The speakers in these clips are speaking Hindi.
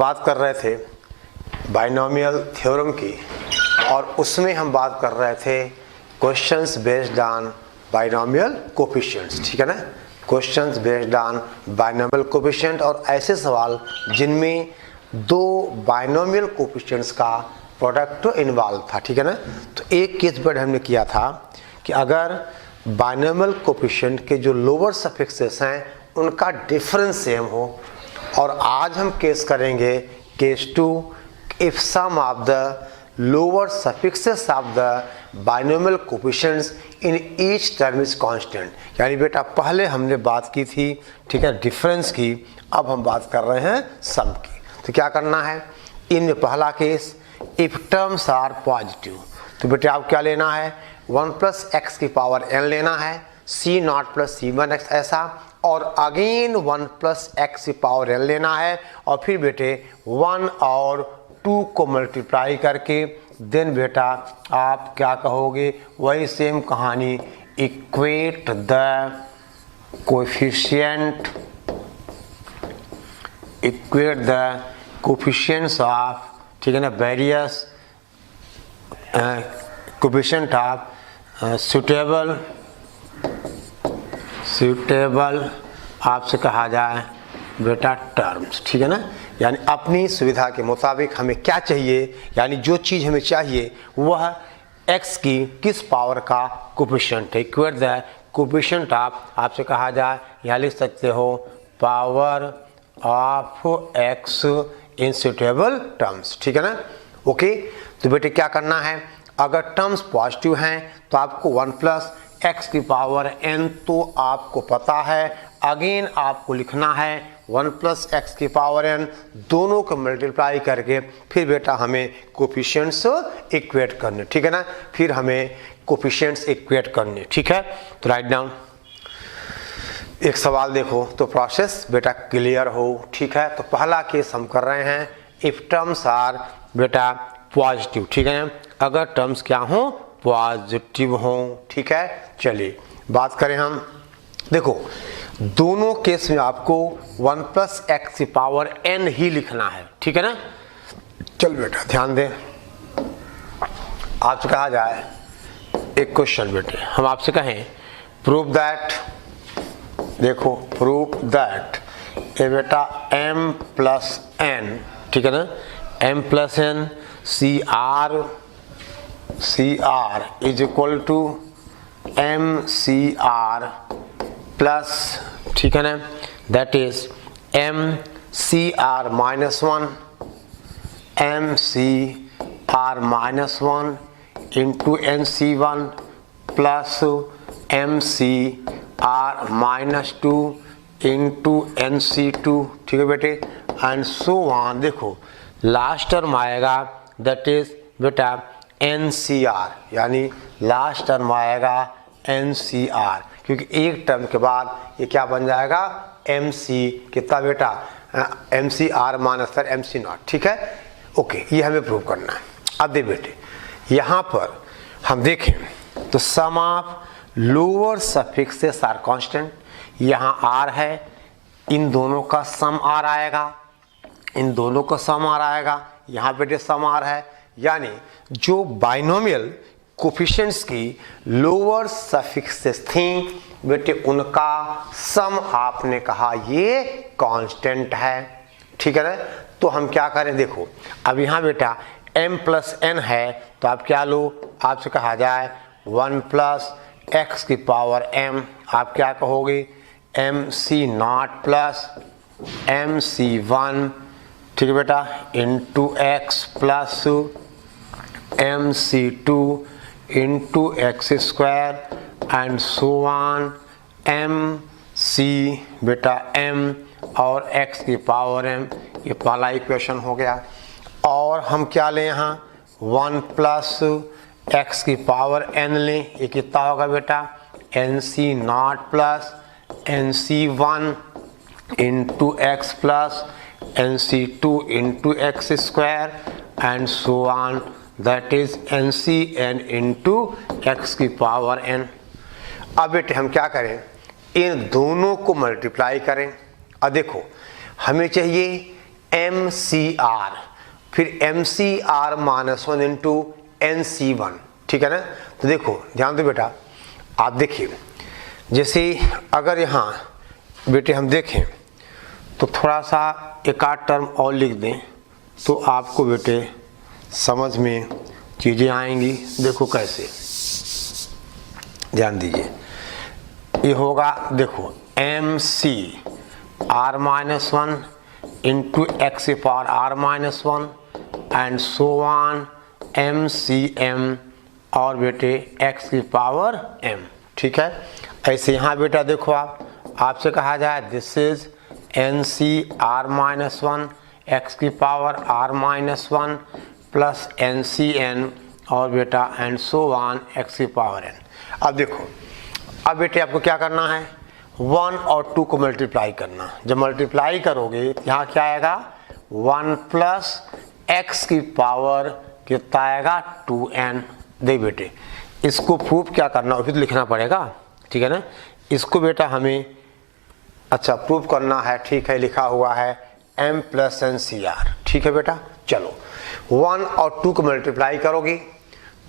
बात कर रहे थे बाइनोमियल थ्योरम की, और उसमें हम बात कर रहे थे questions based on binomial coefficients, ठीक है ना। Questions based on binomial coefficient, और ऐसे सवाल जिनमें दो बाइनोमियल कोफिशिएंट्स का प्रोडक्ट इन्वॉल्व था, ठीक है ना। तो एक केस पर हमने किया था कि अगर बाइनोमियल कोफिशिएंट के जो लोअर सफिक्सेस हैं उनका डिफरेंस सेम हो, और आज हम केस करेंगे case 2, if sum of the lower suffixes of the binomial coefficients in each term is constant. यानी बेटा पहले हमने बात की थी, ठीक है, डिफरेंस की, अब हम बात कर रहे हैं सम की। तो क्या करना है, इनमें पहला case if terms are positive, तो बेटे आप क्या लेना है, 1 + x की पावर n लेना है, c0 + c1x ऐसा, और अगेन 1 + x की पावर n लेना है, और फिर बेटे 1 और 2 को मल्टीप्लाई करके देन बेटा आप क्या कहोगे, वही सेम कहानी, इक्वेट द कोफिशिएंट्स ऑफ, ठीक है ना, वेरियस कोफिशिएंट ऑफ सुटेबल आपसे कहा जाए बेटा टर्म्स, ठीक है ना। यानी अपनी सुविधा के मुताबिक हमें क्या चाहिए, यानी जो चीज़ हमें चाहिए वह x की किस पावर का कोफिशिएंट है, इक्वेट द कोफिशिएंट ऑफ, आपसे कहा जाए, यहाँ लिख सकते हो power of x in suitable terms, ठीक है ना। ओके, तो बेटे क्या करना है, अगर टर्म्स पॉजिटिव हैं तो आपको 1 + x की पावर n तो आपको पता है, अगेन आपको लिखना है 1 + x की पावर n, दोनों को मल्टीप्लाई करके फिर बेटा हमें कोफिशिएंट्स इक्वेट करने, ठीक है ना, फिर हमें कोफिशिएंट्स इक्वेट करने, ठीक है। तो राइट डाउन एक सवाल देखो तो प्रोसेस बेटा क्लियर हो, ठीक है। तो पहला केस हम कर रहे हैं इफ टर्म्स आर बेटा पॉजिटिव, ठीक है, अगर टर्म्स क्या हो, पॉजिटिव हो, ठीक है। चलिए बात करें हम, देखो दोनों केस में आपको 1 + x की पावर n ही लिखना है, ठीक है ना। चल बेटा ध्यान दें, आपसे कहा जाए एक क्वेश्चन बेटे, हम आपसे कहें प्रूव दैट, देखो प्रूव दैट ये बेटा m + n, ठीक है ना, m + n CR is equal to MCR plus, ठीक है ना, that is MCR - 1 into NC1 plus MCR - 2 into NC2, ठीक है बेटे, एंड सो ऑन। देखो लास्ट टर्म आएगा दैट इज बेटा NCR, यानी लास्ट टर्म आएगा NCR, क्योंकि एक टर्म के बाद ये क्या बन जाएगा, MC कितना बेटा, MCR - MC0, ठीक है। ओके, ये हमें प्रूव करना है। अब दे बेटे यहाँ पर हम देखें तो sum of lower suffixes are constant, यहाँ R है, इन दोनों का सम R आएगा, इन दोनों का सम R आएगा, यहाँ बेटे सम R है, यानी जो बाइनोमियल कोफिशिएंट्स की लोअर सफिक्सेस थी बेटे उनका सम आपने कहा ये कांस्टेंट है, ठीक है ना। तो हम क्या करें, देखो अब यहाँ बेटा m + n है, तो आप क्या लो, आपसे कहा जाए 1 + x की पावर m, आप क्या कहोगे MC0 प्लस MC1, ठीक है बेटा, into x plus MC2 into x² and so on MC बेटा m और x की पावर m, ये पहला इक्वेशन हो गया। और हम क्या लें यहाँ 1 + x की पावर n लें, ये कितना होगा बेटा NC0 plus NC1 into x plus NC2 into x² and so on, that is NCn into x की पावर n। अब बेटे हम क्या करें, इन दोनों को मल्टीप्लाई करें। अब देखो हमें चाहिए MCR, फिर MCR माइनस 1 इंटू NC1, ठीक है ना। तो देखो ध्यान दो बेटा, आप देखिए जैसे अगर यहाँ बेटे हम देखें तो थोड़ा सा एक आध टर्म और लिख दें तो आपको बेटे समझ में चीज़ें आएंगी। देखो कैसे, ध्यान दीजिए, ये होगा देखो MCR minus 1 into x power R minus 1 and so on MCM और बेटे x की पावर m, ठीक है। ऐसे यहाँ बेटा देखो आपसे कहा जाए this is NCR minus 1 x की power R minus 1 plus NCN और बेटा एंड सो ऑन x की पावर n। अब देखो, अब बेटे आपको क्या करना है, 1 और 2 को मल्टीप्लाई करना। जब मल्टीप्लाई करोगे यहाँ क्या आएगा, 1 प्लस x की पावर कितना आएगा 2n। दे बेटे इसको प्रूफ क्या करना है, फिर तो लिखना पड़ेगा, ठीक है ना। इसको बेटा हमें अच्छा प्रूफ करना है, ठीक है, लिखा हुआ है m प्लस NCR, ठीक है बेटा। चलो 1 और 2 को मल्टीप्लाई करोगे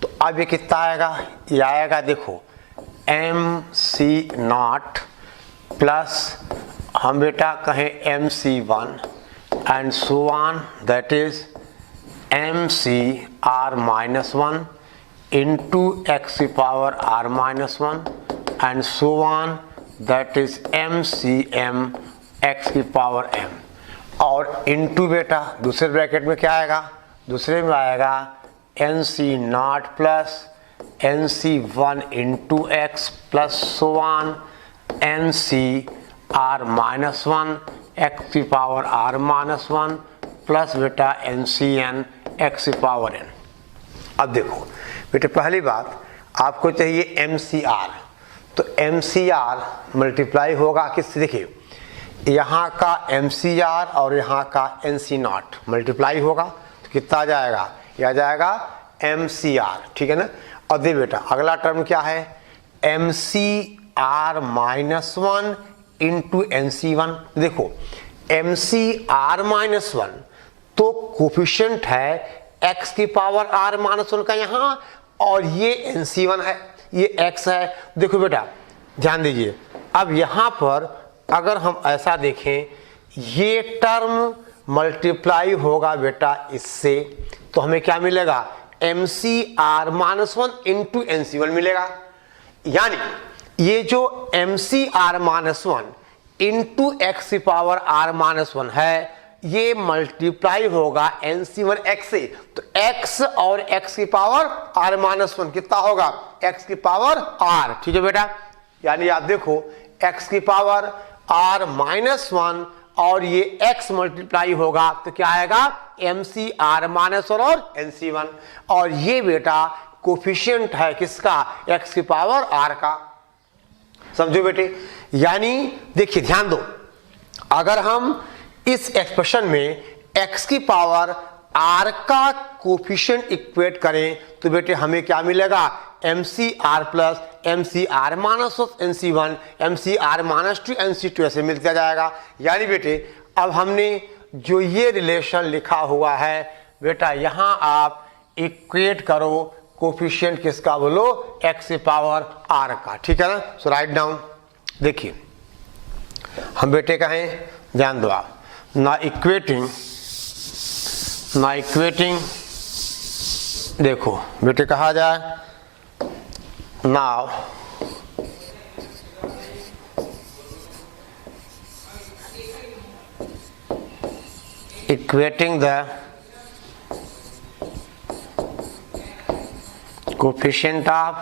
तो अब ये कितना आएगा, ये आएगा देखो MC0 प्लस हम बेटा कहें MC1 and so on that is MCR minus 1 into x की power R minus 1 and so on that is MCM x की पावर m और इंटू बेटा दूसरे ब्रैकेट में क्या आएगा, दूसरे में आएगा NC0 plus NC1 into x plus so on NCR minus 1 x की पावर R माइनस 1 प्लस बेटा NCN एक्स की पावर n। अब देखो बेटे पहली बात आपको चाहिए MCR, तो MCR मल्टीप्लाई होगा किससे, देखिए यहाँ का MCR और यहाँ का NC0 मल्टीप्लाई होगा तो कितना आ जाएगा, यह आ जाएगा MCR, ठीक है ना। और दे बेटा अगला टर्म क्या है, MCR माइनस 1 इंटू NC1। देखो MCR माइनस 1 तो कोफिशिएंट है x की पावर R माइनस 1 का यहाँ, और ये NC1 है, ये x है। देखो बेटा ध्यान दीजिए, अब यहाँ पर अगर हम ऐसा देखें ये टर्म मल्टीप्लाई होगा बेटा इससे, तो हमें क्या मिलेगा, MCR माइनस 1 इंटू NC1 मिलेगा। यानी ये जो MCR माइनस 1 इंटू एक्स की पावर R माइनस 1 है ये मल्टीप्लाई होगा NC1 x से, तो x और x की पावर R माइनस 1 कितना होगा, x की पावर R, ठीक है बेटा। यानी आप देखो x की पावर R माइनस 1 और ये x मल्टीप्लाई होगा तो क्या आएगा MCR माइनस 1 और NC1, और ये बेटा कोफिशिएंट है किसका, x की पावर R का, समझो बेटे। यानी देखिए ध्यान दो, अगर हम इस एक्सप्रेशन में x की पावर R का कोफिशिएंट इक्वेट करें तो बेटे हमें क्या मिलेगा, MCR plus MCR minus NC1 MCR minus 2 NC2 ऐसे मिलता जाएगा। यानी बेटे अब हमने जो ये रिलेशन लिखा हुआ है बेटा यहाँ आप इक्वेट करो कोफिशिएंट किसका, बोलो x की पावर R का, ठीक है ना। सो राइट डाउन, देखिए हम बेटे कहें, ध्यान दो आप, ना इक्वेटिंग देखो बेटे कहा जाए now equating the coefficient of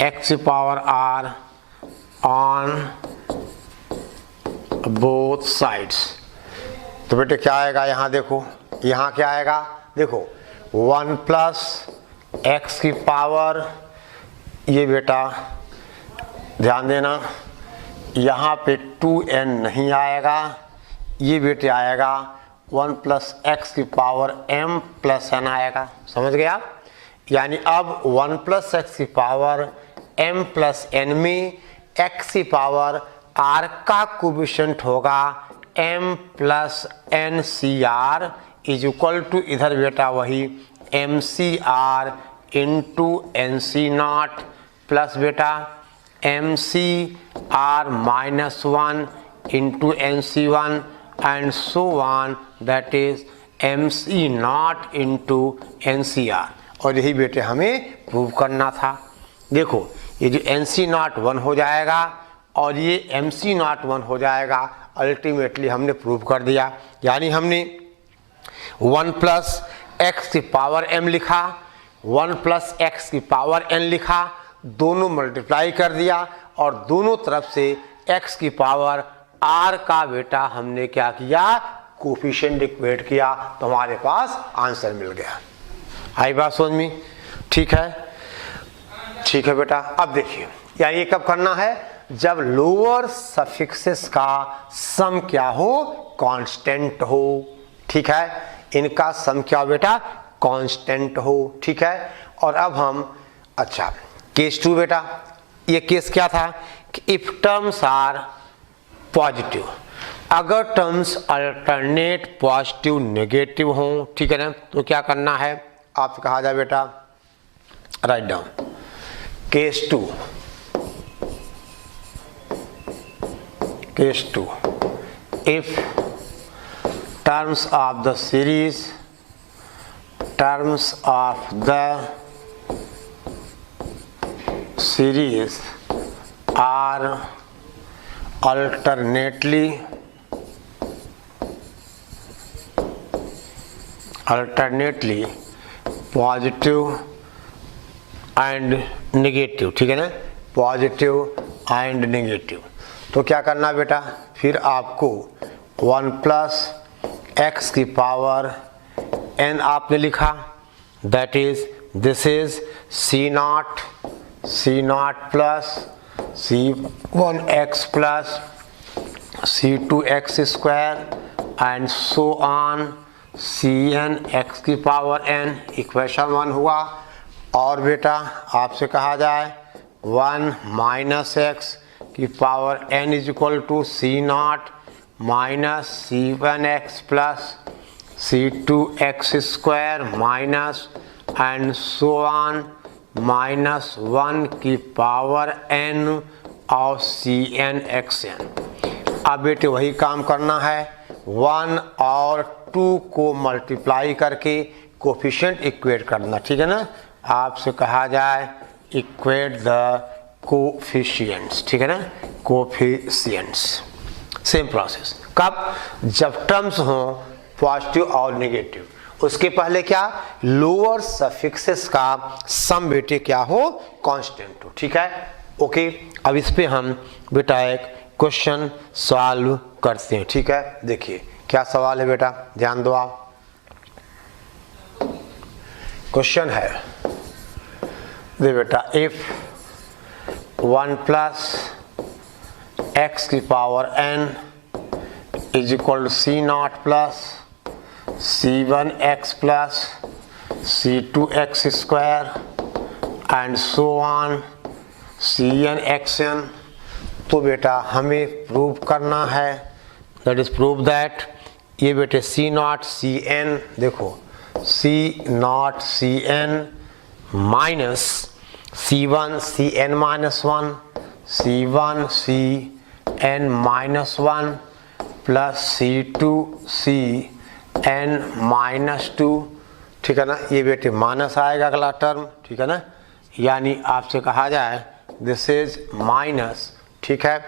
x power R on both sides। तो बेटे क्या आएगा यहाँ, देखो यहाँ क्या आएगा, देखो 1 प्लस एक्स की पावर, ये बेटा ध्यान देना यहाँ पे 2n नहीं आएगा, ये बेटे आएगा 1 प्लस एक्स की पावर m प्लस n आएगा, समझ गए आप। यानी अब 1 प्लस एक्स की पावर m प्लस n में x की पावर r का कोफिशिएंट होगा m plus n C r is equal to इधर बेटा वही m c r into N c naught plus बेटा m c r minus one into N c one and so on, that is m c not into N C R. और यही बेटे हमें प्रूव करना था। देखो ये जो एन सी नॉट वन हो जाएगा और ये एम सी नॉट वन हो जाएगा, अल्टीमेटली हमने प्रूव कर दिया। यानी हमने 1 प्लस एक्स की पावर m लिखा, 1 प्लस एक्स की पावर n लिखा, दोनों मल्टीप्लाई कर दिया और दोनों तरफ से x की पावर r का बेटा हमने क्या किया, कोफिशिएंट इक्वेट किया, तो हमारे पास आंसर मिल गया। आई बात समझ में? ठीक है, ठीक है बेटा। अब देखिए यानी ये कब करना है, जब लोअर सफिक्सेस का सम क्या हो, कांस्टेंट हो। ठीक है, इनका सम क्या हो बेटा, कांस्टेंट हो। ठीक है, और अब हम अच्छा केस 2 बेटा, ये केस क्या था कि इफ टर्म्स आर पॉजिटिव, अगर टर्म्स अल्टरनेट पॉजिटिव नेगेटिव हो, ठीक है ना, तो क्या करना है, आप कहा जाए बेटा, right down case 2, case 2 if terms of the series are alternately positive and negative, ठीक है ना, पॉजिटिव एंड नेगेटिव, तो क्या करना बेटा, फिर आपको 1 प्लस x की पावर n आपने लिखा, that is this is c not plus c1x plus c2x square and so on cn x की पावर n, इक्वेशन 1 हुआ। और बेटा आपसे कहा जाए 1 माइनस एक्स की power n is equal to c naught minus c1x plus c2x square minus and so on minus 1 की पावर n और cnxn। अब बेटे वही काम करना है, 1 और 2 को मल्टीप्लाई करके कोफिशिएंट इक्वेट करना, ठीक है ना, आपसे कहा जाए इक्वेट द कोफिशिएंट्स, ठीक है ना, कोफिशिएंट्स। सेम प्रोसेस कब, जब टर्म्स हो पॉजिटिव और नेगेटिव, उसके पहले क्या, लोअर सफिक्सेस का सम बेटे क्या हो, कांस्टेंट हो। ठीक है, ओके। अब इस पे हम बेटा एक क्वेश्चन सॉल्व करते हैं। ठीक है, देखिए क्या सवाल है बेटा, ध्यान दो आप। क्वेश्चन है दे बेटा, इफ 1 प्लस x की power n is equal to c not plus c1x plus c2x square and so on cnxn, तो बेटा हमें प्रूव करना है, दैट इज प्रूव दैट ये बेटे c नॉट cn, देखो c not cn minus c1 cn minus 1 c1 cn minus 1 plus c2 cn minus 2, ठीक है ना, ये बेटे माइनस आएगा अगला टर्म, ठीक है ना, यानी आपसे कहा जाए दिस इज माइनस, ठीक है,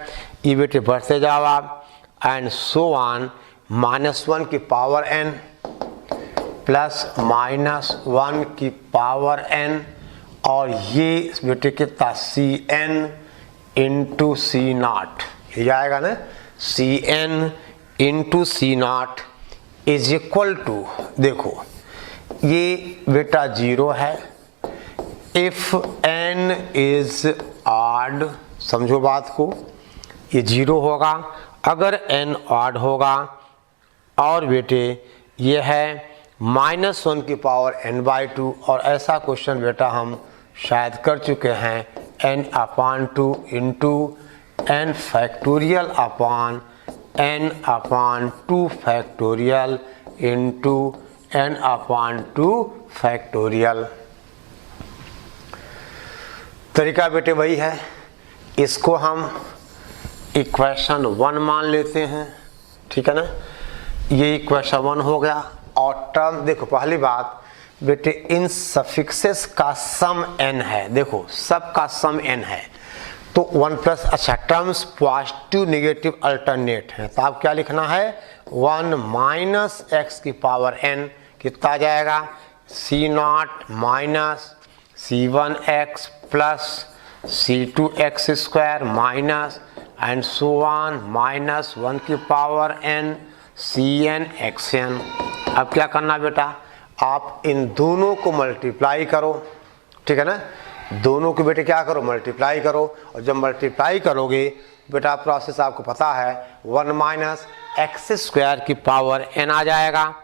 ये बेटे बढ़ते जाओ आप एंड सो ऑन माइनस 1 की पावर n प्लस माइनस 1 की पावर n, और ये बेटे कितना cn इंटू सी नॉट, ये आएगा ना, cn into C naught is equal to, देखो ये बेटा 0 है, इफ n इज ऑड, समझो बात को, ये 0 होगा अगर n ऑड होगा, और बेटे ये है -1 की पावर n/2, और ऐसा क्वेश्चन बेटा हम शायद कर चुके हैं n/2 into n factorial upon n/2 factorial into n/2 factorial. तरीका बेटे वही है, इसको हम इक्वेशन 1 मान लेते हैं, ठीक है ना। ये इक्वेशन 1 हो गया। और टर्म देखो, पहली बात बेटे इन सफिक्सेस का सम n है, देखो सब का सम n है, तो 1 प्लस, अच्छा टर्म्स पॉजिटिव नेगेटिव अल्टरनेट है, तो आप क्या लिखना है 1 माइनस एक्स की पावर n, कितना आ जाएगा c0 minus c1x plus c2x square minus and so on minus 1 की पावर n cn xn। अब क्या करना बेटा, आप इन दोनों को मल्टीप्लाई करो, ठीक है ना, दोनों को बेटे क्या करो मल्टीप्लाई करो, और जब मल्टीप्लाई करोगे बेटा प्रोसेस आपको पता है 1 माइनस एक्स स्क्वायर की पावर n आ जाएगा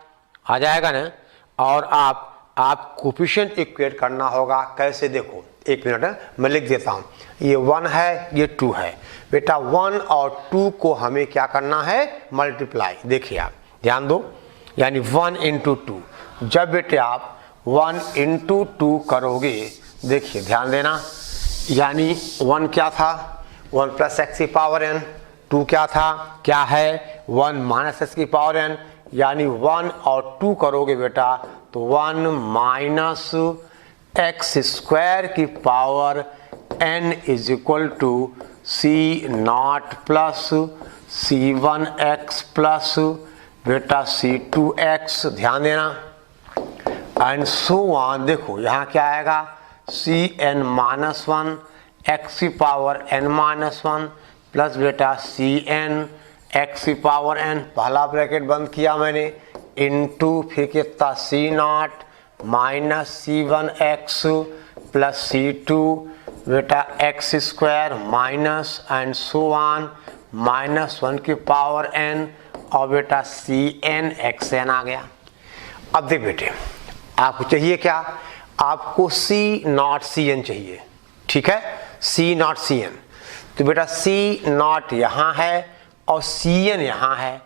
ना। और आप कोफिशिएंट इक्वेट करना होगा, कैसे देखो एक मिनट मैं लिख देता हूँ, ये 1 है ये 2 है बेटा, 1 और 2 को हमें क्या करना है मल्टीप्लाई। देखिए आप ध्यान दो, यानी 1 इंटू 2, जब बेटे आप 1 इंटू 2 करोगे, देखिए ध्यान देना, यानी 1 क्या था 1 प्लस एक्स की पावर n, 2 क्या था क्या है 1 माइनस एक्स की पावर n, यानी 1 और 2 करोगे बेटा तो 1 माइनस एक्स स्क्वायर की power n is equal to c0 plus c1x plus बेटा c2x, ध्यान देना, एंड सो ऑन। देखो यहाँ क्या आएगा cn माइनस 1 एक्स की पावर n माइनस 1 प्लस बेटा cn x की पावर n, पहला ब्रैकेट बंद किया मैंने, इंटू फिर कितना c0 minus c1x plus c2 बेटा x square minus and so on minus 1 की पावर n, और बेटा cn xn आ गया। अब देख बेटे आपको चाहिए क्या, आपको c0 cn चाहिए, ठीक है, c0 cn, तो बेटा c0 यहाँ है और cn यहाँ है,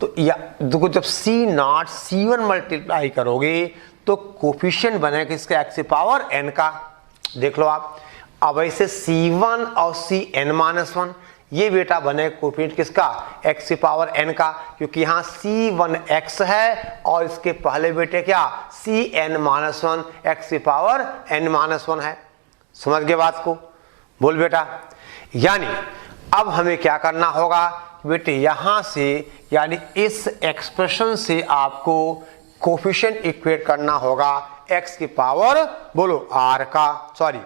तो देखो जब c0 c1 मल्टीप्लाई करोगे तो कोफिशिएंट बनेगा इसका x की पावर n का, देख लो आप। अब ऐसे c1 और cn माइनस 1 ये बेटा बने कोफिशिएंट किसका x की पावर n का, क्योंकि यहाँ c1x है और इसके पहले बेटे क्या cn माइनस 1 x की पावर n माइनस 1 है। समझ गए बात को, बोल बेटा। यानी अब हमें क्या करना होगा बेटे, यहां से यानी इस एक्सप्रेशन से आपको कोफिशिएंट इक्वेट करना होगा x की पावर बोलो r का, सॉरी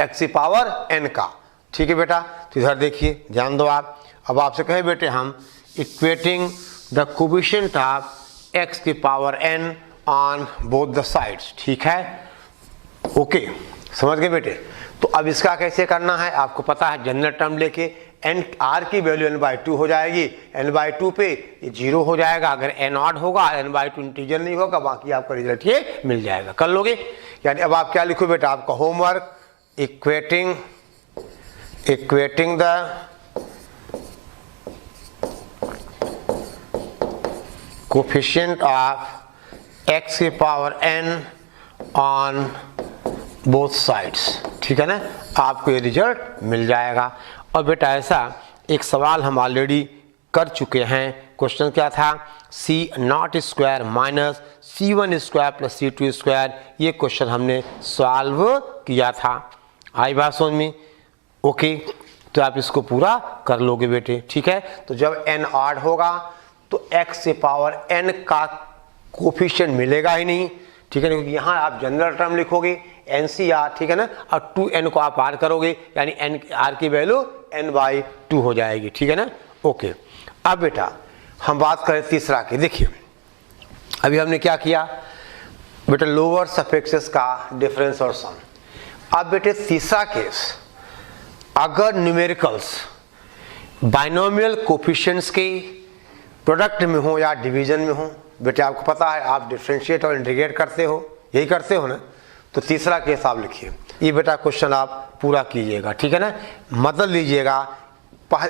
x की पावर n का, ठीक है बेटा। तो इधर देखिए ध्यान दो आप, अब आपसे कहे बेटे हम equating the coefficient of x की power n on both the sides, ठीक है, ओके समझ गए बेटे। तो अब इसका कैसे करना है आपको पता है, जनरल टर्म लेके n r की वैल्यू n/2 हो जाएगी, n/2 पे 0 हो जाएगा, अगर n ऑड होगा n/2 इंटीजर नहीं होगा, बाकी आपका रिजल्ट ये मिल जाएगा, कर लोगे। यानी अब आप क्या लिखो बेटा, आपका homework equating the coefficient of x की power n on both sides, ठीक है ना, आपको ये रिजल्ट मिल जाएगा। और बेटा ऐसा एक सवाल हम ऑलरेडी कर चुके हैं, क्वेश्चन क्या था c0 square minus c1 square plus c2 square, ये क्वेश्चन हमने सॉल्व किया था, आई बात समझ में, ओके। तो आप इसको पूरा कर लोगे बेटे, ठीक है। तो जब n ऑड होगा तो x से पावर n का कोफिशिएंट मिलेगा ही नहीं, ठीक है, क्योंकि यहाँ आप जनरल टर्म लिखोगे NCR, ठीक है ना, और 2n को आप r करोगे यानी n r की वैल्यू n/2 हो जाएगी, ठीक है ना, ओके। अब बेटा हम बात करें तीसरा की, देखिए अभी हमने क्या किया बेटा, लोअर सफिक्सेस का डिफरेंस और सम। अब बेटे तीसरा केस, अगर न्यूमेरिकल्स बाइनोमियल कोफिशिएंट्स के प्रोडक्ट में हो या डिवीजन में हो, बेटे आपको पता है आप डिफरेंशिएट और इंटीग्रेट करते हो, यही करते हो ना, तो तीसरा केस आप लिखिए, ये बेटा क्वेश्चन आप पूरा कीजिएगा, ठीक है ना, मतलब लीजिएगा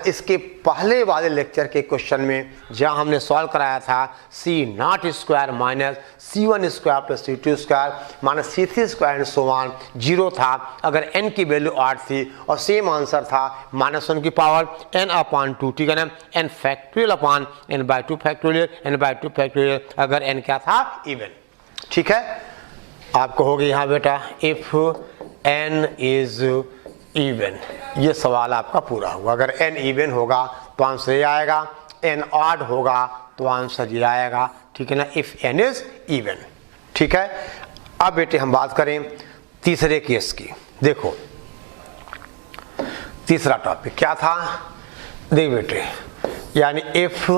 इसके पहले वाले लेक्चर के क्वेश्चन में जहां हमने सॉल्व कराया था c0² minus c1² plus c2² minus c3² and so on 0 था अगर n की वैल्यू 8 थी और सेम आंसर था -1 की पावर n/2, ठीक है ना, n factorial upon n/2 factorial, n/2 factorial अगर n क्या था इवन, ठीक है। आप कहोगे यहाँ बेटा इफ n इज इवन, ये सवाल आपका पूरा हुआ। अगर n इवन होगा तो आंसर ये आएगा, n ऑड होगा तो आंसर ये आएगा, ठीक है ना, इफ n इज इवन, ठीक है। अब बेटे हम बात करें तीसरे केस की। देखो तीसरा टॉपिक क्या था, देख बेटे, यानी इफ,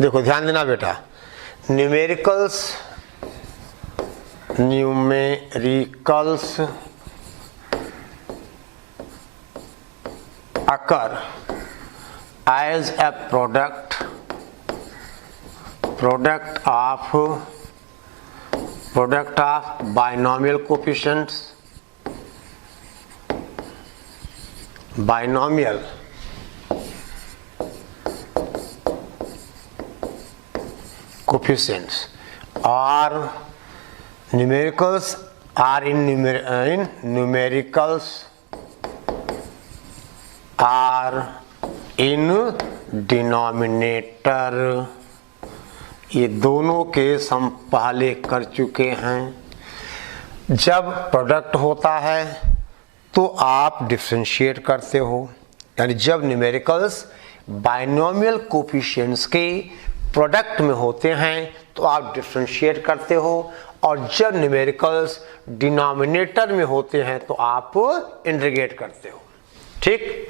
देखो ध्यान देना बेटा, numericals occur as a product of binomial coefficients, or numericals are in denominator, ये दोनों केस हम पहले कर चुके हैं। जब प्रोडक्ट होता है तो आप डिफरेंशिएट करते हो, यानी जब न्यूमेरिकल्स बाइनोमियल कोफिशिएंट्स के प्रोडक्ट में होते हैं तो आप डिफरेंशिएट करते हो, और जब न्यूमेरिकल्स डिनोमिनेटर में होते हैं तो आप इंटीग्रेट करते हो, ठीक।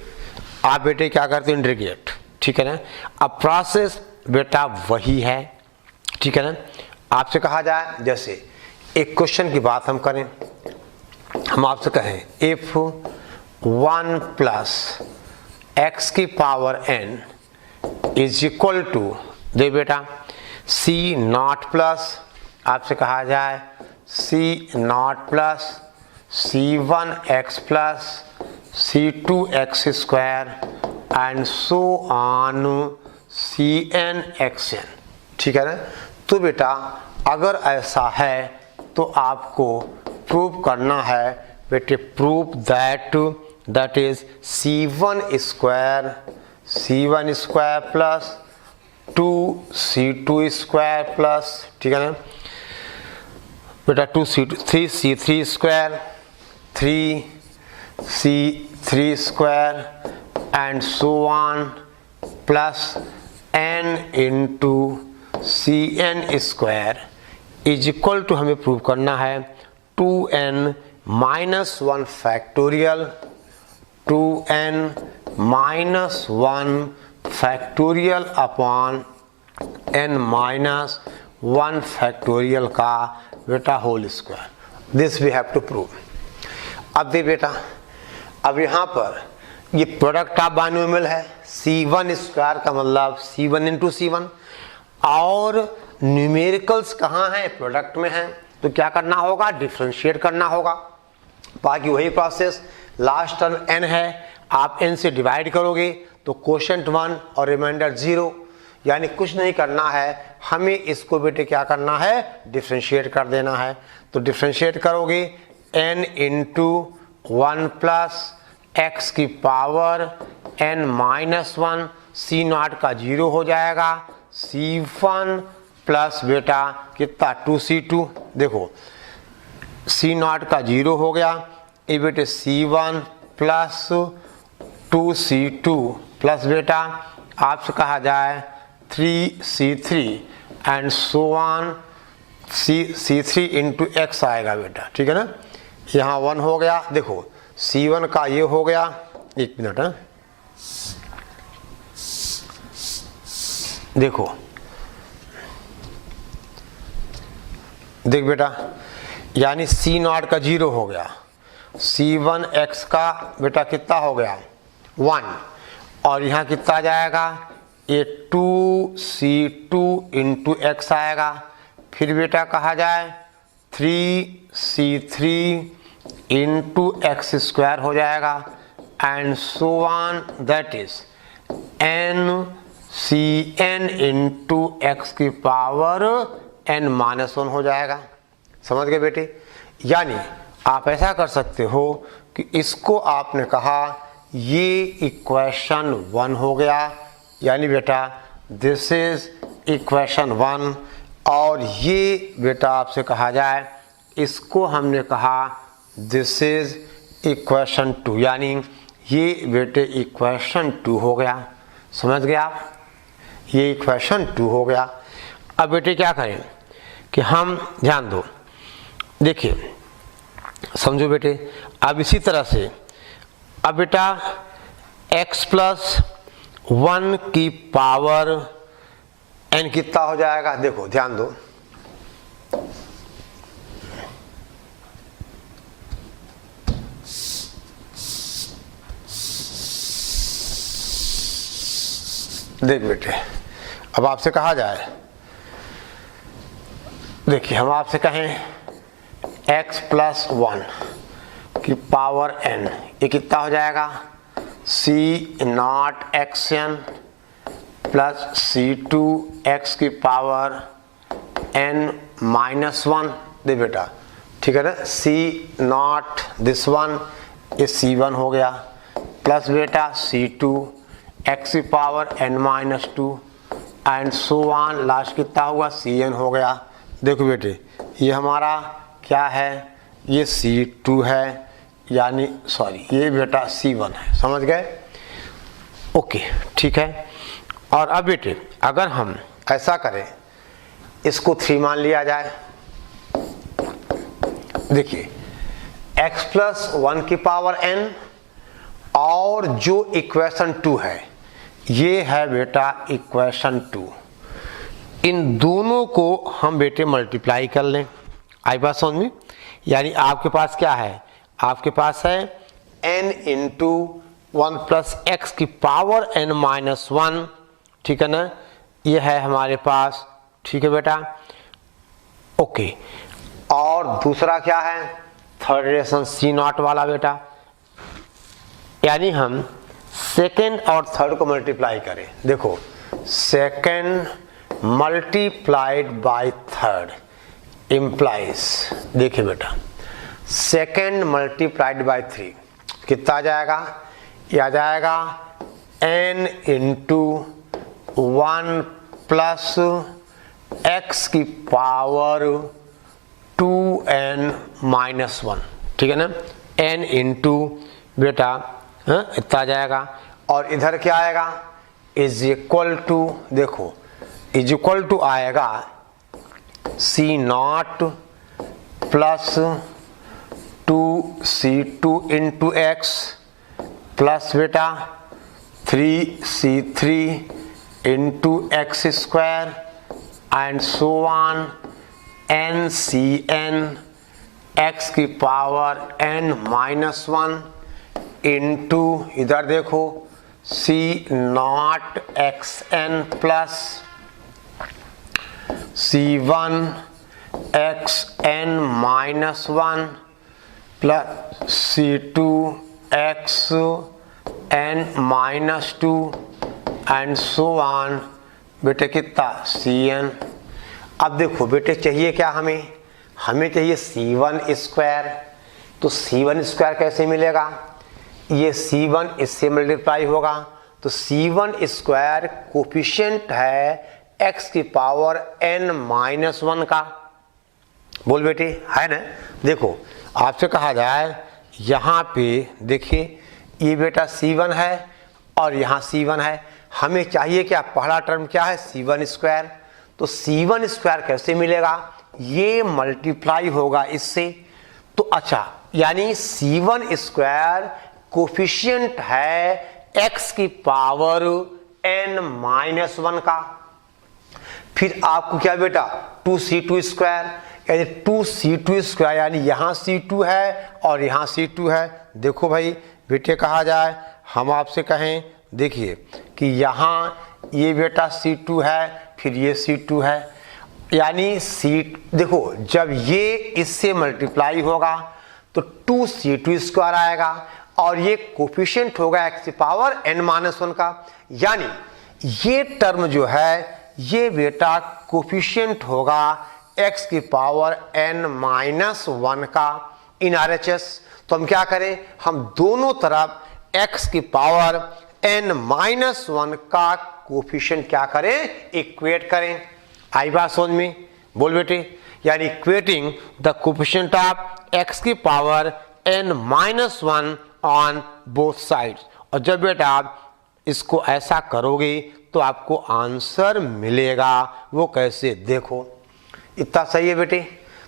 आप बेटे क्या करते हो, इंटीग्रेट, ठीक है ना। अब प्रोसेस बेटा वही है, ठीक है ना। आपसे कहा जाए, जैसे एक क्वेश्चन की बात हम करें, हम आपसे कहें इफ 1 प्लस x की power n is equal to, दे बेटा, c0 प्लस, आपसे कहा जाए c0 plus c1x plus c2x square and so on cnxn, ठीक है ना। तो बेटा अगर ऐसा है तो आपको प्रूव करना है बेटे, prove that is c1 square plus 2c2 square plus, ठीक है ना बेटा, 3c3 square 3c3 square and so on plus n into cn square is equal to, हमें प्रूव करना है 2n minus 1 factorial, 2n minus 1 factorial upon n minus 1 factorial का बेटा whole square. This we have to prove. अब दे बेटा, अब यहाँ पर ये प्रोडक्ट ऑफ बाइनोमियल है, c1 स्क्वायर का मतलब c1 इंटू c1, और न्यूमेरिकल्स कहाँ हैं, प्रोडक्ट में हैं, तो क्या करना होगा, डिफरेंशिएट करना होगा। बाकी वही प्रोसेस, लास्ट टर्म n है, आप n से डिवाइड करोगे तो कोशेंट 1 और रिमाइंडर 0, यानी कुछ नहीं करना है, हमें इसको बेटे क्या करना है, डिफरेंशिएट कर देना है। तो डिफरेंशिएट करोगे n इंटू 1 प्लस x की पावर n माइनस 1, c0 का 0 हो जाएगा, c1 प्लस बेटा कितना 2c2, देखो c0 का 0 हो गया, ये बेटे c1 प्लस 2c2 प्लस बेटा आपसे कहा जाए 3c3 and so on c3 into x आएगा बेटा, ठीक है ना। यहाँ 1 हो गया, देखो c1 का ये हो गया, एक मिनट है, देखो देख बेटा, यानी c0 का 0 हो गया, c1x का बेटा कितना हो गया 1, और यहाँ कितना जाएगा, ये 2c2 इंटू x आएगा, फिर बेटा कहा जाए 3c3 इंटू x स्क्वायर हो जाएगा, and so on, that is N C N into x की पावर एन माइनस 1 हो जाएगा। समझ गए बेटे? यानी आप ऐसा कर सकते हो कि इसको आपने कहा ये इक्वेशन 1 हो गया, यानी बेटा दिस इज इक्वेशन 1, और ये बेटा आपसे कहा जाए इसको हमने कहा दिस इज इक्वेशन 2, यानी ये बेटे इक्वेशन 2 हो गया। समझ गए आप? ये इक्वेशन 2 हो गया। अब बेटे क्या करें कि हम ध्यान दो, देखिए समझो बेटे, अब इसी तरह से अब बेटा x प्लस 1 की पावर n कितना हो जाएगा? देखो ध्यान दो, देख बेटे, अब आपसे कहा जाए, देखिए हम आपसे कहें x प्लस 1 की पावर n, ये कितना हो जाएगा? c not x N plus c2 x की पावर n माइनस 1। दे बेटा, ठीक है ना, c नॉट दिस वन, ये c1 हो गया, प्लस बेटा c2 x की power n minus 2 and so on, last कितना हुआ? cn हो गया। देखो बेटे, ये हमारा क्या है? ये c2 है, यानी सॉरी ये बेटा c1 है। समझ गए? ओके, ठीक है। और अब बेटे अगर हम ऐसा करें, इसको 3 मान लिया जाए, देखिए x प्लस 1 की पावर n और जो इक्वेशन 2 है ये है बेटा इक्वेशन 2, इन दोनों को हम बेटे मल्टीप्लाई कर लें। आई बात समझ में? यानी आपके पास क्या है? आपके पास है n इंटू 1 प्लस एक्स की पावर n माइनस 1, ठीक है ना, ये है हमारे पास, ठीक है बेटा, ओके। और दूसरा क्या है? थर्ड रिलेशन c नॉट वाला बेटा, यानी हम सेकेंड और थर्ड को मल्टीप्लाई करें। देखो second multiplied by third implies, देखिए बेटा सेकेंड मल्टीप्लाइड बाय 3 कितना आ जाएगा? ये आ जाएगा n इंटू 1 प्लस एक्स की पावर 2n माइनस 1, ठीक है ना, n इंटू बेटा इतना आ जाएगा, और इधर क्या आएगा? इज इक्वल टू, देखो इज इक्वल टू आएगा c not plus 2c2 into x plus बेटा 3c3 into x square and so on ncn x की पावर n माइनस 1 इंटू इधर देखो c not x N plus c1 x n minus 1 plus c2 x n minus 2 and so on बेटे कितना? cn। अब देखो बेटे चाहिए क्या हमें? हमें चाहिए c1 स्क्वायर, तो c1 स्क्वायर कैसे मिलेगा? ये c1 इससे मल्टीप्लाई होगा, तो c1 स्क्वायर कोफिशिएंट है x की पावर n माइनस 1 का। बोल बेटे, है ना? देखो आपसे कहा जाए यहाँ पे देखिए ये बेटा c1 है और यहाँ c1 है, हमें चाहिए क्या? पहला टर्म क्या है? c1 स्क्वायर, तो c1 स्क्वायर कैसे मिलेगा? ये मल्टीप्लाई होगा इससे, तो अच्छा यानी c1 स्क्वायर कोफिशिएंट है x की पावर n माइनस 1 का। फिर आपको क्या बेटा? 2c2 स्क्वायर, यानी 2c2 स्क्वायर, यानी यहाँ c2 है और यहाँ c2 है। देखो भाई बेटे कहा जाए, हम आपसे कहें देखिए कि यहाँ ये बेटा c2 है, फिर ये c2 है, यानी देखो जब ये इससे मल्टीप्लाई होगा तो 2c2 स्क्वायर आएगा और ये कोफिशिएंट होगा x की पावर n-1 का, यानी ये टर्म जो है ये बेटा कोफिशिएंट होगा x की पावर n-1 का इन RHS। तो हम क्या करें, हम दोनों तरफ x की पावर n-1 का कोफिशिएंट क्या करें, इक्वेट करें। आई बात समझ में, बोल बेटे, यानी equating the coefficient of x की power n-1 on both sides. और जब बेटा आप इसको ऐसा करोगे तो आपको आंसर मिलेगा। वो कैसे, देखो इतना सही है बेटे।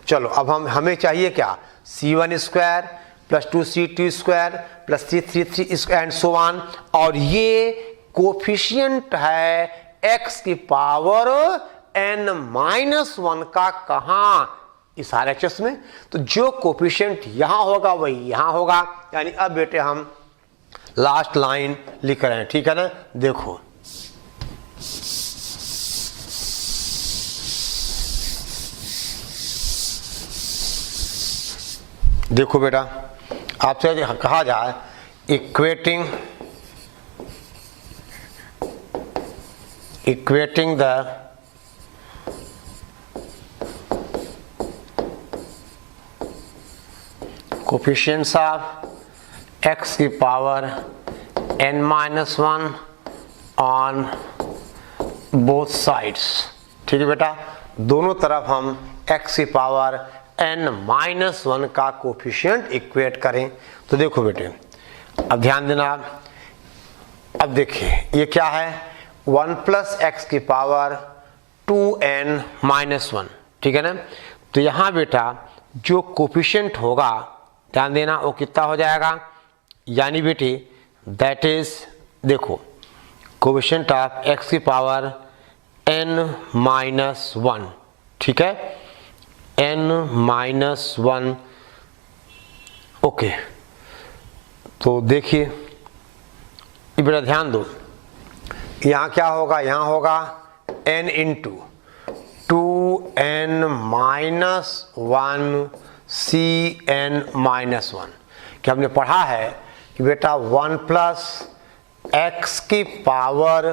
चलो अब हमें चाहिए क्या, c1 square plus 2c2 square plus 3 square and so on. और ये कोफिशिएंट है x की पावर n-1 का, कहाँ, इस RHS में। तो जो कोफिशिएंट यहां होगा वही यहां होगा, यानी अब बेटे हम लास्ट लाइन लिख रहे हैं, ठीक है ना। देखो देखो बेटा, आपसे कहा जाए equating the coefficients of x की power n-1 on both sides, ठीक है बेटा। दोनों तरफ हम x की पावर n-1 का कोफिशिएंट इक्वेट करें। तो देखो बेटे, अब ध्यान देना, अब देखिए ये क्या है, 1 प्लस एक्स की पावर 2n-1, ठीक है ना। तो यहाँ बेटा जो कोफिशिएंट होगा, ध्यान देना, वो कितना हो जाएगा, यानी बेटे दैट इज, देखो कोफिशिएंट ऑफ x की पावर n-1, ठीक है, n-1, ओके। तो देखिए ये बेटा ध्यान दो, यहाँ क्या होगा, यहाँ होगा n इंटू 2n-1 cn-1, कि हमने पढ़ा है कि बेटा 1 प्लस एक्स की पावर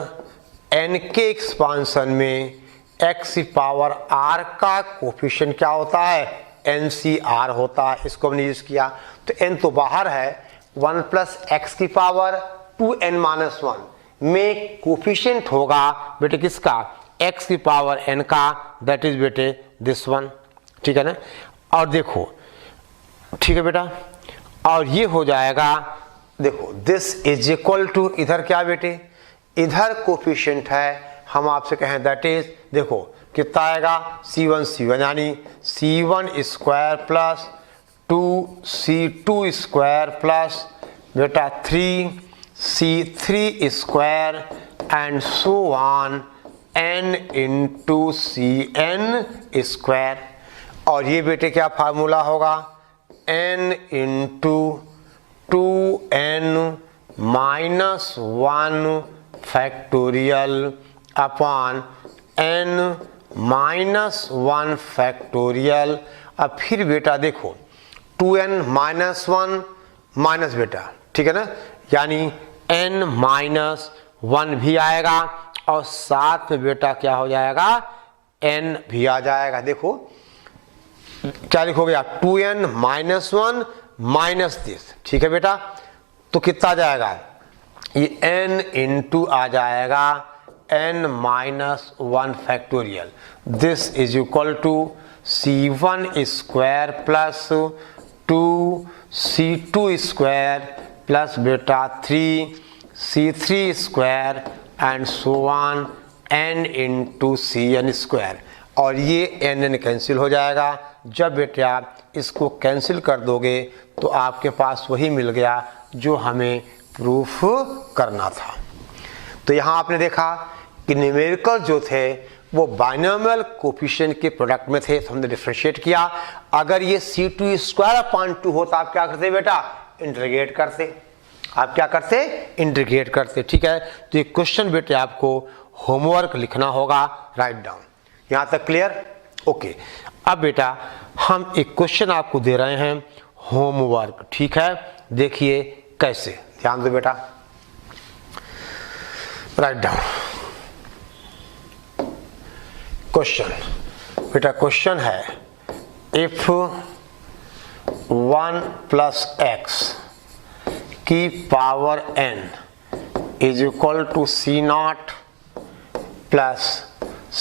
n के एक्सपांसन में x की पावर r का कोफिशिएंट क्या होता है, NCR होता है। इसको हमने यूज किया, तो n तो बाहर है, 1 प्लस एक्स की पावर 2n-1 में कोफिशिएंट होगा बेटे किसका, x की पावर n का, दैट इज बेटे दिस वन, ठीक है ना। और देखो, ठीक है बेटा, और ये हो जाएगा, देखो दिस इज इक्वल टू, इधर क्या बेटे, इधर कोफिशिएंट है, हम आपसे कहें दैट इज, देखो कितना आएगा, c1 यानी c1 square plus 2c2 square plus बेटा 3c3 square and so on n into cn square. और ये बेटे क्या फार्मूला होगा, n into 2n-1 factorial upon n-1 factorial. अब फिर बेटा देखो 2n-1 माइनस बेटा, ठीक है ना, यानी n-1 भी आएगा और साथ में बेटा क्या हो जाएगा, n भी आ जाएगा। देखो क्या लिखोगे आप, 2n-1 माइनस दिस, ठीक है बेटा, तो कितना आ जाएगा, ये n इंटू आ जाएगा n-1 factorial. This is equal to c1 square plus 2c2 square plus बेटा 3c3 square and so on n into cn square. और ये n कैंसिल हो जाएगा। जब बेटे आप इसको कैंसिल कर दोगे तो आपके पास वही मिल गया जो हमें प्रूफ करना था। तो यहाँ आपने देखा कि न्यूमेरिकल जो थे वो बाइनोमियल कोफिशिएंट के प्रोडक्ट में थे, तो हमने डिफरेंशिएट किया। अगर ये c2 स्क्वायर अपॉन 2 होता, आप क्या करते बेटा, इंटीग्रेट करते, आप क्या करते, इंटीग्रेट करते, ठीक है। तो ये क्वेश्चन बेटे आपको होमवर्क लिखना होगा, राइट डाउन। यहाँ तक क्लियर, ओके। अब बेटा हम एक क्वेश्चन आपको दे रहे हैं होमवर्क, ठीक है। देखिए कैसे, ध्यान दो बेटा, राइट डाउन क्वेश्चन। बेटा क्वेश्चन है इफ 1 प्लस एक्स की power n is equal to C0 plus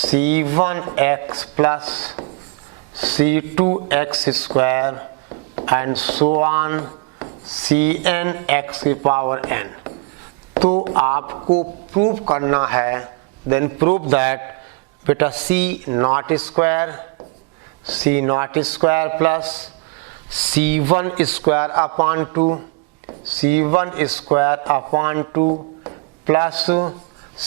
C1x plus C2x square and so on Cnx की पावर n, तो आपको प्रूव करना है, देन प्रूव दैट बेटा C0 square plus C1 square upon 2 C1 square upon 2 plus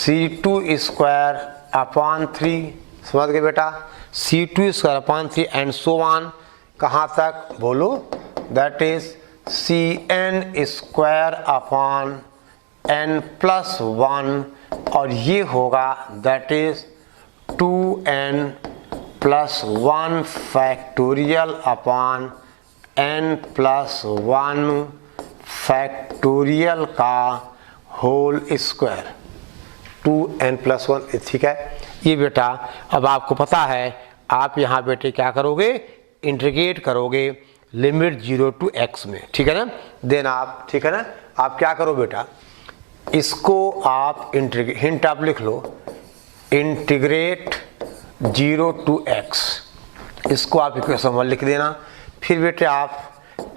C2 square upon 3, समझ गए बेटा, C2 square upon 3 and so on, कहाँ तक बोलो, that is Cn square upon n plus 1 और ये होगा that is 2n plus 1 factorial upon n plus 1 factorial का होल स्क्वायर, 2n प्लस 1, ठीक है। ये बेटा अब आपको पता है, आप यहाँ बेटे क्या करोगे, इंटीग्रेट करोगे लिमिट 0 टू x में, ठीक है ना, देन आप, ठीक है ना, आप क्या करो बेटा, इसको आप हिंट आप लिख लो, इंटीग्रेट 0 टू x, इसको आप इक्वेशन 1 लिख देना, फिर बेटे आप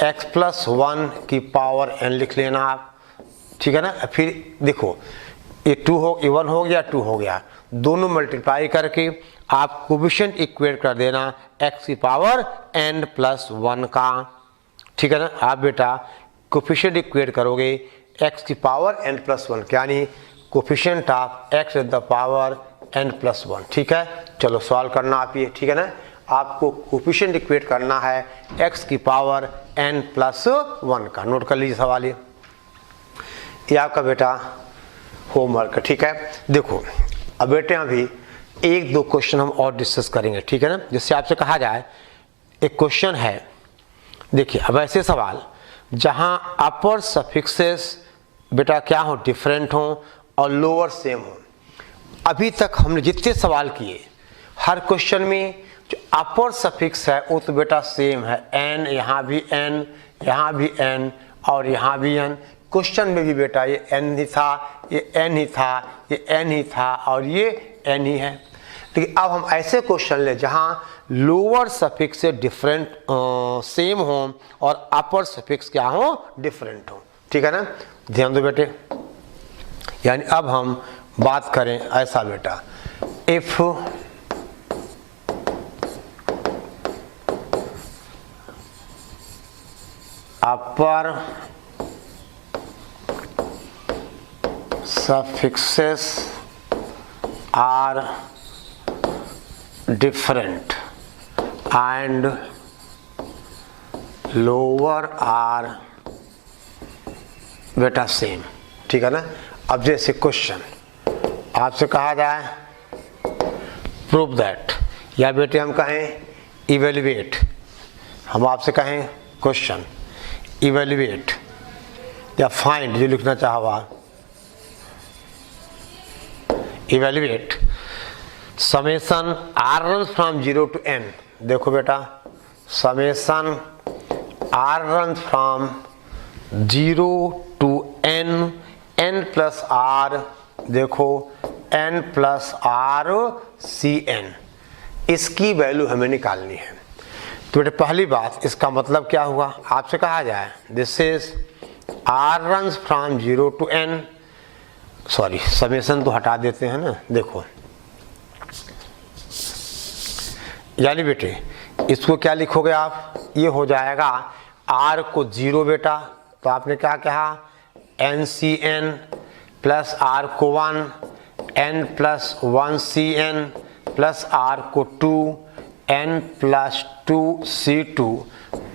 x प्लस 1 की पावर n लिख लेना आप, ठीक है ना, फिर देखो ये 1 हो गया 2 हो गया, दोनों मल्टीप्लाई करके आप कोफिशिएंट इक्वेट कर देना x की पावर n प्लस 1 का, ठीक है ना, आप बेटा कोफिशिएंट इक्वेट करोगे x की पावर n प्लस 1, यानी coefficient of x with the power n plus 1, ठीक है। चलो सॉल्व करना आप ये, ठीक है ना, आपको कोफिशिएंट इक्वेट करना है x की पावर n प्लस 1 का, नोट कर लीजिए सवाल ये आपका बेटा होमवर्क, ठीक है। देखो अब बेटे अभी 1-2 क्वेश्चन हम और डिस्कस करेंगे, ठीक है ना, जिससे आपसे कहा जाए, एक क्वेश्चन है, देखिए अब ऐसे सवाल जहां अपर सफिक्सेस बेटा क्या हो, डिफरेंट हो और लोअर सेम हो। अभी तक हमने जितने सवाल किए हर क्वेश्चन में जो अपर सफिक्स है वो तो बेटा सेम है, n, यहाँ भी n, यहाँ भी n और यहाँ भी n, क्वेश्चन में भी बेटा ये n ही था, ये n ही था, ये n ही था और ये n ही है। लेकिन अब हम ऐसे क्वेश्चन ले जहाँ लोअर सफिक्स से डिफरेंट सेम हो और अपर सफिक्स क्या हो, डिफरेंट हो, ठीक है ना, ध्यान दो बेटे। यानी अब हम बात करें ऐसा बेटा, if upper suffixes are different and lower are बेटा सेम, ठीक है ना। अब जैसे क्वेश्चन आपसे कहा जाए प्रूव दैट, या बेटे हम कहें इवेल्युएट, हम आपसे कहें क्वेश्चन इवेल्युएट या फाइंड, जो लिखना चाहो evaluate summation r run from 0 to n, देखो बेटा summation r run from 0 to n, n plus r, देखो n प्लस r Cn, इसकी वैल्यू हमें निकालनी है। तो बेटे पहली बात, इसका मतलब क्या हुआ, आपसे कहा जाए this is r run from 0 to n, sorry summation तो हटा देते हैं ना, देखो यानी बेटे इसको क्या लिखोगे आप, ये हो जाएगा r को 0 बेटा, तो आपने क्या कहा NCN प्लस r को 1, n plus 1 Cn plus r को 2, n प्लस 2 C2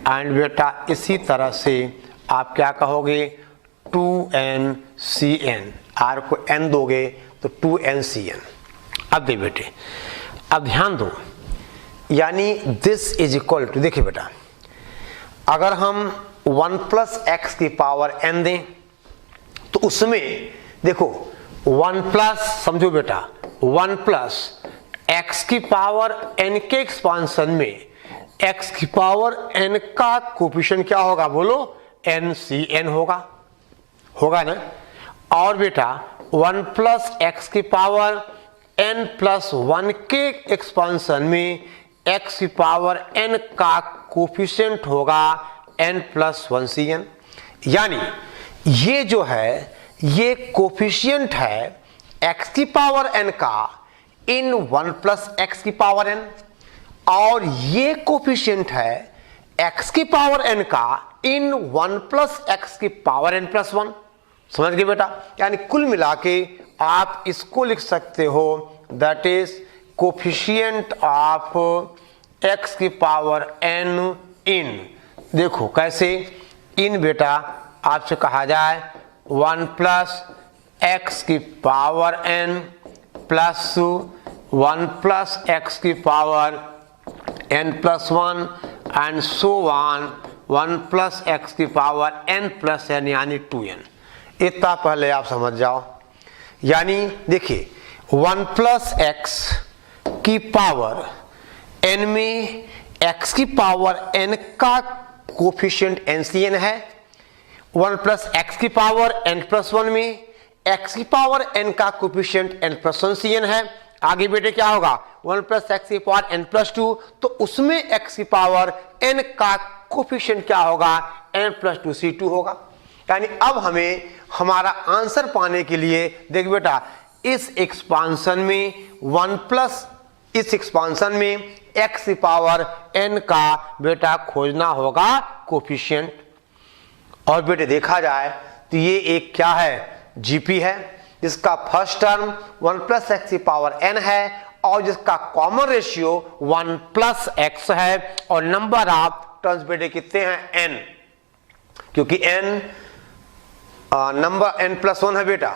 एंड बेटा इसी तरह से आप क्या कहोगे 2n Cn, r को n दोगे तो 2n Cn। अब दे बेटे, अब ध्यान दो, यानी दिस इज इक्वल टू, देखिए बेटा अगर हम 1 प्लस एक्स की पावर n दें तो उसमें देखो 1 प्लस, समझो बेटा, 1 प्लस एक्स की पावर n के एक्सपांशन में x की पावर n का कोफिशिएंट क्या होगा बोलो, NCn होगा ना। और बेटा 1 प्लस एक्स की पावर n प्लस 1 के एक्सपांशन में x की पावर n का कोफिशिएंट होगा n प्लस 1Cn। यानी ये जो है ये कोफिशिएंट है x की पावर n का इन 1 प्लस एक्स की पावर n, और ये कोफिशिएंट है x की पावर n का इन 1 प्लस एक्स की पावर n प्लस 1। समझ गए बेटा? यानी कुल मिला के आप इसको लिख सकते हो that is coefficient of x की पावर n इन, देखो कैसे, इन बेटा आपसे कहा जाए 1 प्लस एक्स की power n plus 1 plus x की power n plus 1 and so on 1 plus x की पावर n प्लस n यानी 2n। इतना पहले आप समझ जाओ। यानी देखिए 1 प्लस एक्स की पावर n में x की पावर n का कोफिशिएंट NCn है, 1 प्लस एक्स की पावर n प्लस 1 में x की पावर n का कोफिशिएंट n प्लस 1Cn है। आगे बेटे क्या होगा, 1 प्लस एक्स की पावर n प्लस 2, तो उसमें x की पावर n का कोफिशिएंट क्या होगा, n प्लस 2C2 होगा। यानी अब हमें हमारा आंसर पाने के लिए देख बेटा इस एक्सपांशन में 1 प्लस इस एक्सपांशन में x की पावर n का बेटा खोजना होगा कोफिशिएंट। और बेटे देखा जाए तो ये एक क्या है, जीपी है, जिसका फर्स्ट टर्म 1 प्लस एक्स की पावर n है और जिसका कॉमन रेशियो 1 प्लस एक्स है, और नंबर ऑफ टर्म्स बेटे कितने हैं, n, क्योंकि n नंबर n प्लस 1 है बेटा,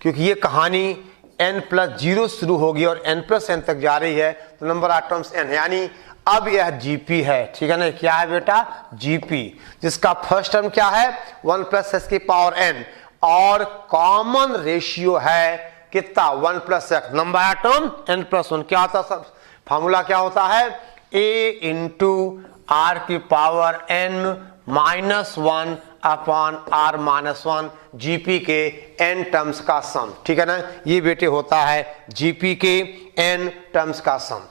क्योंकि ये कहानी n प्लस 0 शुरू होगी और n प्लस n तक जा रही है, तो नंबर ऑफ टर्म्स n है। यानी अब यह जीपी है, ठीक है ना, क्या है बेटा, जीपी, जिसका फर्स्ट टर्म क्या है 1 प्लस एक्स की पावर n और कॉमन रेशियो है कितना 1 plus x, number of term n plus 1। क्या होता है, फॉर्मूला क्या होता है, a इंटू आर की power n minus 1 upon r minus 1, GP के n टर्म्स का सम, ठीक है ना, ये बेटे होता है जीपी के n टर्म्स का सम।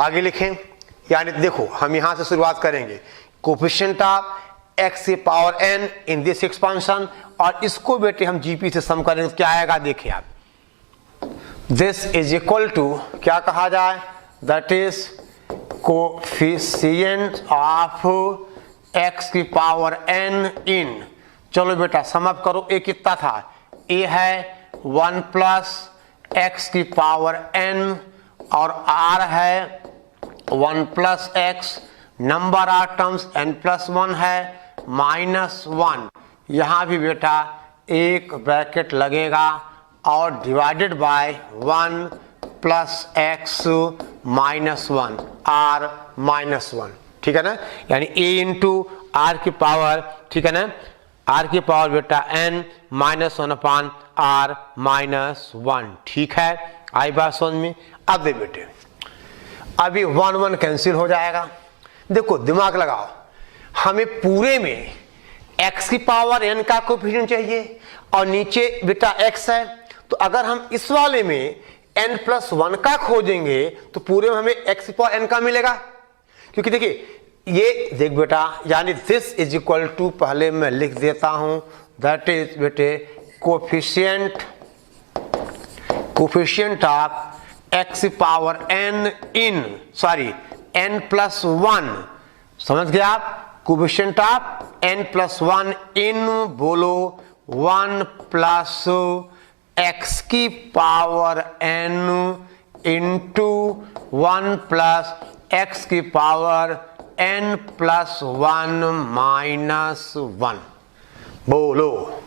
आगे लिखें, यानी देखो हम यहां से शुरुआत करेंगे, कोफिशिएंट ऑफ x की power n in this expansion, और इसको बेटे हम जीपी से सम करेंगे तो क्या आएगा, देखिए आप, दिस इज इक्वल टू क्या कहा जाए, that is coefficient of x की पावर n इन, चलो बेटा सम अप करो, a कितना था, a है 1 प्लस एक्स की पावर n और r है 1 plus x, number of terms n plus 1 है माइनस 1, यहाँ भी बेटा एक ब्रैकेट लगेगा और divided by 1 plus x minus 1 r minus 1, ठीक है ना, यानी a इंटू आर की पावर, ठीक है ना, r की पावर बेटा n माइनस 1 अपान r माइनस 1, ठीक है, आई बात समझ में। अब दे बेटे अभी 1 1 कैंसिल हो जाएगा, देखो दिमाग लगाओ, हमें पूरे में x की पावर n का कोफिशिएंट चाहिए और नीचे बेटा x है, तो अगर हम इस वाले में n प्लस 1 का खोजेंगे तो पूरे में हमें x की पावर n का मिलेगा, क्योंकि देखिए ये देख बेटा, यानी दिस इज इक्वल टू, पहले मैं लिख देता हूं, दैट इज बेटे कोफिशिएंट ऑफ x की पावर n इन, सॉरी n प्लस 1, समझ गए आप, कोफिशिएंट ऑफ n प्लस 1 इन बोलो 1 प्लस x की power n into 1 plus x की पावर n प्लस 1 माइनस 1, बोलो,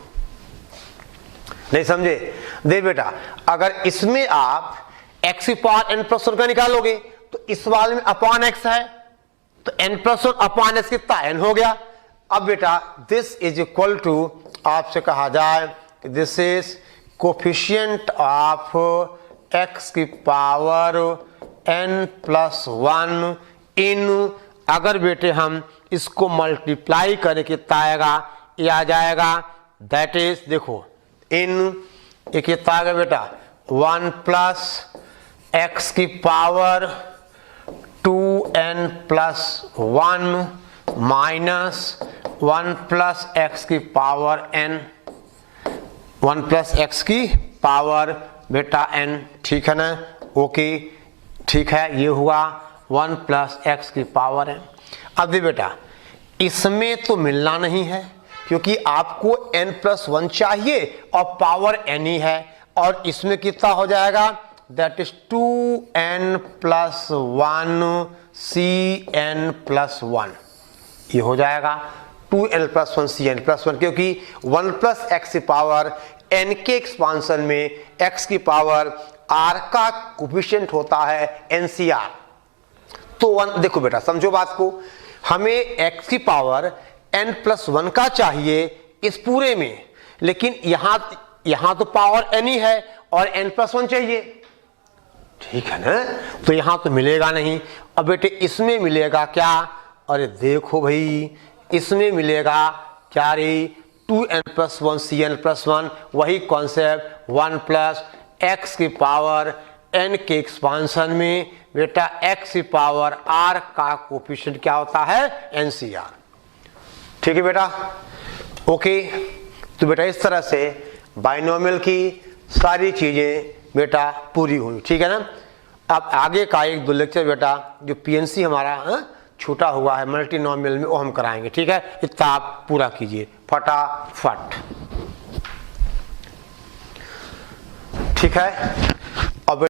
नहीं समझे, दे बेटा अगर इसमें आप x की पावर n प्लस 1 का निकालोगे तो इस वाले में अपॉन x है, तो n प्लस 1 अपॉन x कितना n हो गया, अब बेटा दिस इज इक्वल टू, आपसे कहा जाए this is coefficient of x की पावर n+1 इन, अगर बेटे हम इसको मल्टीप्लाई करें कितना आएगा, ये आ जाएगा दैट इज, देखो इन ये कितना आएगा बेटा 1 + x की पावर 2n+1 माइनस 1 + x की पावर n, 1 + x की पावर बेटा n, ठीक है ना, ओके ठीक है, ये हुआ 1 + x की पावर n। अब भी बेटा इसमें तो मिलना नहीं है क्योंकि आपको n+1 चाहिए और पावर n ही है, और इसमें कितना हो जाएगा, दैट इज 2n+1 cn+1, ये हो जाएगा 2n+1 cn+1, क्योंकि 1 + x की पावर n के एक्सपांशन में x की पावर r का कोफिशिएंट होता है NCR। तो 1, देखो बेटा समझो बात को, हमें x की पावर n+1 का चाहिए इस पूरे में, लेकिन यहां तो पावर n ही है और n+1 चाहिए, ठीक है ना, तो यहां तो मिलेगा नहीं। अब बेटे इसमें मिलेगा क्या, अरे देखो भाई इसमें मिलेगा क्या रे, 2n+1 cn+1, वही कॉन्सेप्ट 1 + x की पावर n के एक्सपांशन में बेटा x की पावर r का कोफिशिएंट क्या होता है, NCR, ठीक है बेटा, ओके। तो बेटा इस तरह से बाइनोमियल की सारी चीजें बेटा पूरी हुई, ठीक है ना। अब आगे का 1-2 लेक्चर बेटा जो PNC हमारा छूटा हुआ है मल्टीनोमियल में वो हम कराएंगे, ठीक है, इतना आप पूरा कीजिए फटाफट, ठीक है।